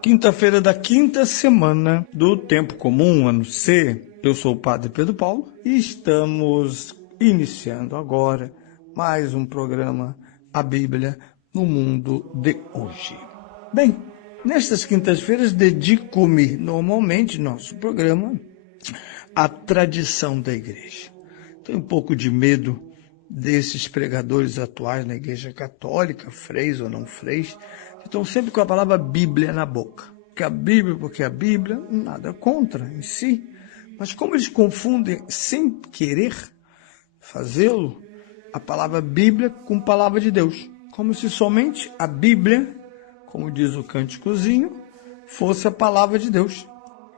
Quinta-feira da quinta semana do Tempo Comum, ano C. Eu sou o Padre Pedro Paulo e estamos iniciando agora mais um programa, A Bíblia no Mundo de Hoje. Bem, nestas quintas-feiras dedico-me normalmente nosso programa à tradição da igreja. Tenho um pouco de medo desses pregadores atuais na Igreja Católica, freis ou não freis, que estão sempre com a palavra Bíblia na boca. Porque a Bíblia, nada contra em si, mas como eles confundem, sem querer fazê-lo, a palavra Bíblia com palavra de Deus. Como se somente a Bíblia, como diz o cânticozinho, fosse a palavra de Deus.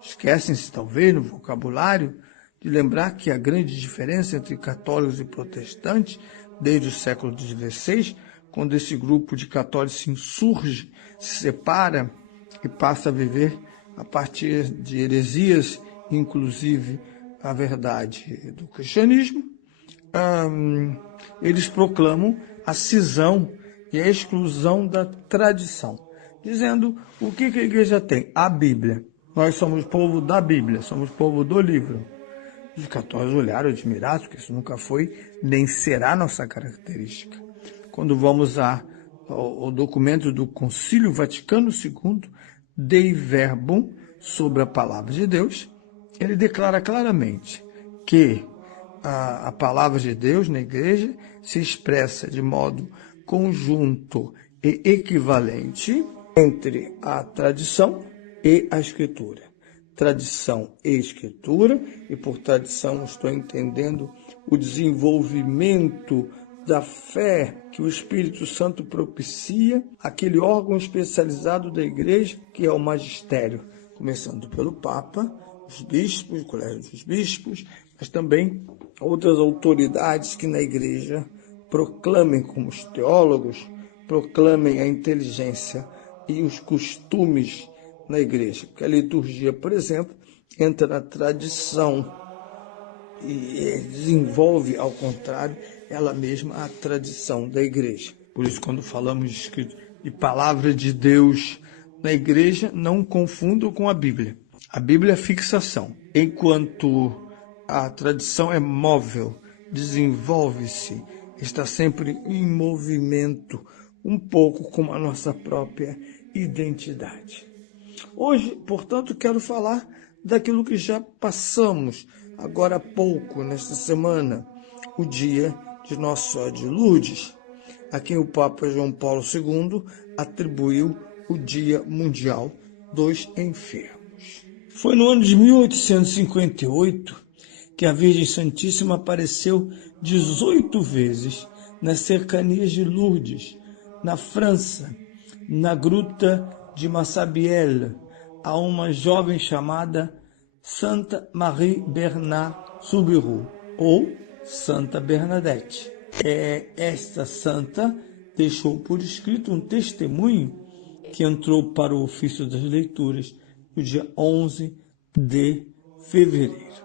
Esquecem-se, talvez, no vocabulário, de lembrar que a grande diferença entre católicos e protestantes, desde o século XVI, quando esse grupo de católicos se insurge, se separa e passa a viver a partir de heresias, inclusive a verdade do cristianismo, eles proclamam a cisão e a exclusão da tradição, dizendo o que a igreja tem? A Bíblia. Nós somos povo da Bíblia, somos povo do livro. Os católicos olharam admirados, porque isso nunca foi, nem será nossa característica. Quando vamos ao documento do Concílio Vaticano II, Dei Verbum, sobre a palavra de Deus, ele declara claramente que a palavra de Deus na igreja se expressa de modo conjunto e equivalente entre a tradição e a escritura. Tradição e escritura, e por tradição estou entendendo o desenvolvimento da fé que o Espírito Santo propicia, aquele órgão especializado da igreja que é o magistério, começando pelo Papa, os bispos, o colégio dos bispos, mas também outras autoridades que na igreja proclamem, como os teólogos, proclamem a inteligência e os costumes na igreja. Porque a liturgia, por exemplo, entra na tradição e desenvolve, ao contrário, ela mesma a tradição da igreja. Por isso, quando falamos de palavra de Deus na igreja, não confundam com a Bíblia. A Bíblia é fixação, enquanto a tradição é móvel, desenvolve-se, está sempre em movimento, um pouco como a nossa própria identidade. Hoje, portanto, quero falar daquilo que já passamos agora há pouco, nesta semana, o dia de Nossa Senhora de Lourdes, a quem o Papa João Paulo II atribuiu o Dia Mundial dos Enfermos. Foi no ano de 1858 que a Virgem Santíssima apareceu 18 vezes nas cercanias de Lourdes, na França, na gruta de Massabielle, a uma jovem chamada Santa Marie Bernard Soubirous, ou Santa Bernadette. Esta santa deixou por escrito um testemunho que entrou para o ofício das leituras no dia 11 de fevereiro.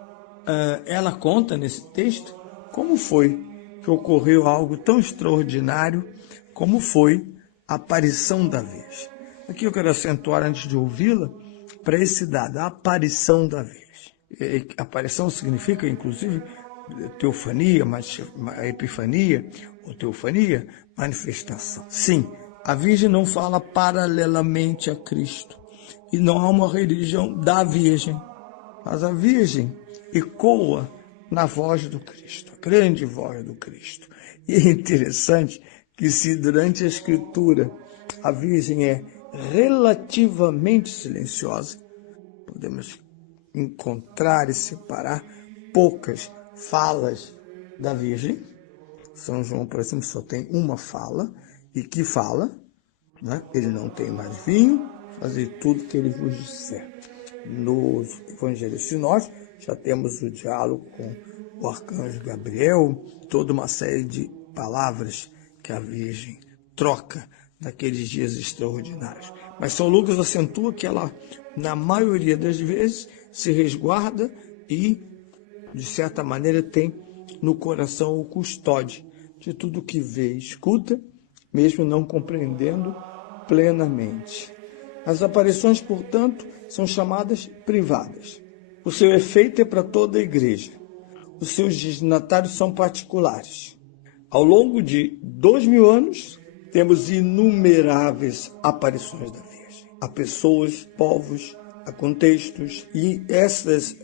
Ela conta nesse texto como foi que ocorreu algo tão extraordinário como foi a aparição da Virgem. Aqui eu quero acentuar, antes de ouvi-la, para esse dado, a aparição da Virgem. Aparição significa, inclusive, teofania, epifania, ou teofania, manifestação. Sim, a Virgem não fala paralelamente a Cristo, e não há uma religião da Virgem, mas a Virgem ecoa na voz do Cristo, a grande voz do Cristo. E é interessante que, se durante a Escritura a Virgem é relativamente silenciosa, podemos encontrar e separar poucas falas da Virgem. São João, por exemplo, só tem uma fala, e que fala, né? Ele não tem mais vinho, fazer tudo que ele vos disser. Nos evangelhos sinóticos já temos o diálogo com o arcanjo Gabriel, toda uma série de palavras que a Virgem troca naqueles dias extraordinários. Mas São Lucas acentua que ela, na maioria das vezes, se resguarda e, de certa maneira, tem no coração o custódio de tudo que vê e escuta, mesmo não compreendendo plenamente. As aparições, portanto, são chamadas privadas. O seu efeito é para toda a igreja. Os seus destinatários são particulares. Ao longo de 2000 anos, temos inumeráveis aparições da Virgem. A pessoas, povos, a contextos. E essas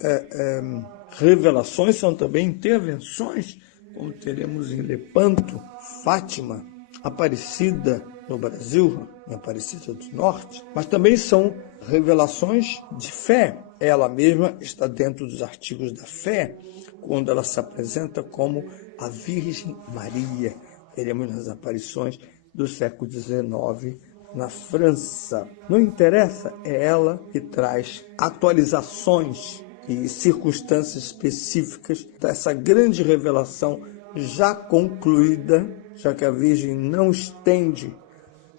revelações são também intervenções, como teremos em Lepanto, Fátima, Aparecida no Brasil, em Aparecida do Norte, mas também são revelações de fé. Ela mesma está dentro dos artigos da fé, quando ela se apresenta como a Virgem Maria. Veremos nas aparições do século XIX na França. Não interessa, é ela que traz atualizações e circunstâncias específicas dessa grande revelação já concluída, já que a Virgem não estende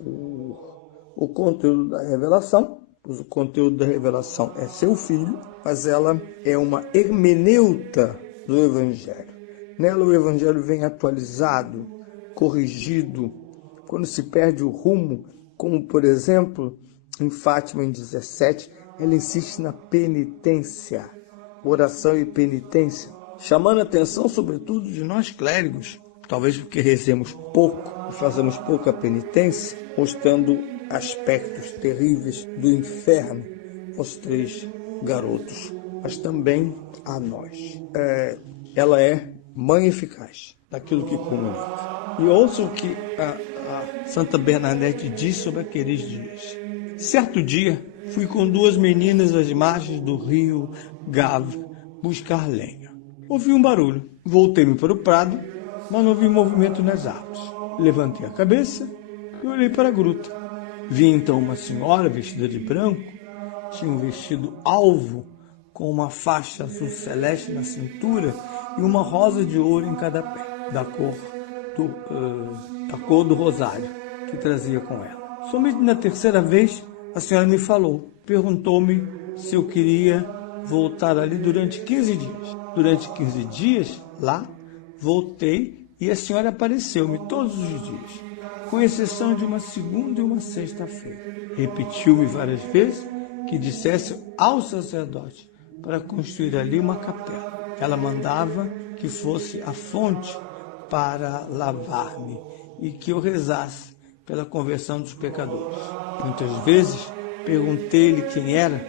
o conteúdo da revelação, pois o conteúdo da revelação é seu filho, mas ela é uma hermeneuta do Evangelho. Nela o Evangelho vem atualizado, corrigido, quando se perde o rumo, como por exemplo, em Fátima em 17, ela insiste na penitência, oração e penitência, chamando a atenção sobretudo de nós clérigos, talvez porque rezemos pouco e fazemos pouca penitência, mostrando aspectos terríveis do inferno aos 3 garotos, mas também a nós. Ela é mãe eficaz daquilo que comunica. E ouça o que a Santa Bernadette diz sobre aqueles dias. Certo dia, fui com 2 meninas às margens do rio Gave buscar lenha. Ouvi um barulho. Voltei-me para o prado, mas não vi movimento nas árvores. Levantei a cabeça e olhei para a gruta. Vi então uma senhora vestida de branco, tinha um vestido alvo com uma faixa azul celeste na cintura e uma rosa de ouro em cada pé, da cor do rosário que trazia com ela. Somente na 3ª vez a senhora me falou, perguntou-me se eu queria voltar ali durante 15 dias. Durante 15 dias, lá, voltei e a senhora apareceu-me todos os dias, com exceção de uma segunda e uma sexta-feira. Repetiu-me várias vezes que dissesse ao sacerdote para construir ali uma capela. Ela mandava que fosse a fonte para lavar-me e que eu rezasse pela conversão dos pecadores. Muitas vezes perguntei-lhe quem era,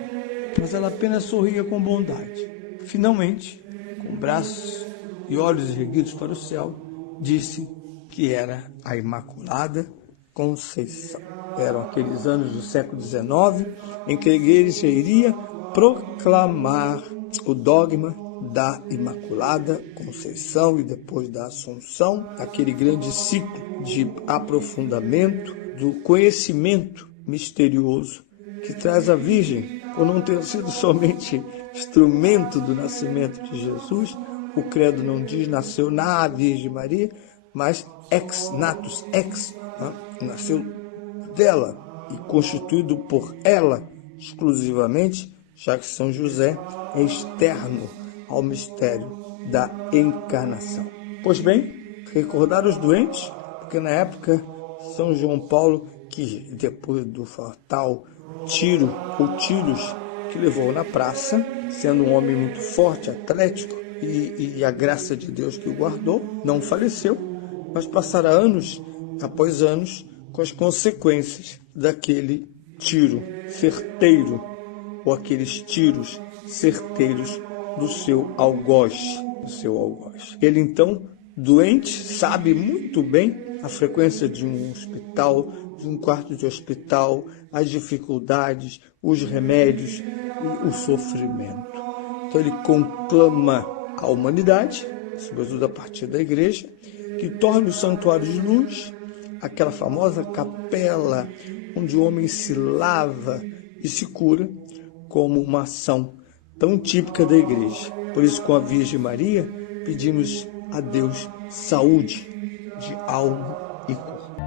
mas ela apenas sorria com bondade. Finalmente, com braços e olhos erguidos para o céu, disse que era a Imaculada Conceição. Eram aqueles anos do século XIX em que a igreja iria proclamar o dogma da Imaculada Conceição e depois da Assunção, aquele grande ciclo de aprofundamento do conhecimento misterioso que traz a Virgem, por não ter sido somente instrumento do nascimento de Jesus. O credo não diz nasceu na Virgem Maria, mas ex natus, nasceu dela e constituído por ela exclusivamente, já que São José é externo ao mistério da encarnação. Pois bem, recordar os doentes, porque na época São João Paulo, que depois do fatal tiro ou tiros que levou na praça, sendo um homem muito forte, atlético, e a graça de Deus que o guardou, não faleceu, mas passará anos após anos com as consequências daquele tiro certeiro, ou aqueles tiros certeiros do seu algoz. Ele então, doente, sabe muito bem a frequência de um hospital, de um quarto de hospital, as dificuldades, os remédios e o sofrimento. Então ele conclama a humanidade, sobretudo a partir da igreja, que torne o santuário de luz, aquela famosa capela onde o homem se lava e se cura, como uma ação tão típica da igreja. Por isso, com a Virgem Maria, pedimos a Deus saúde de alma e corpo.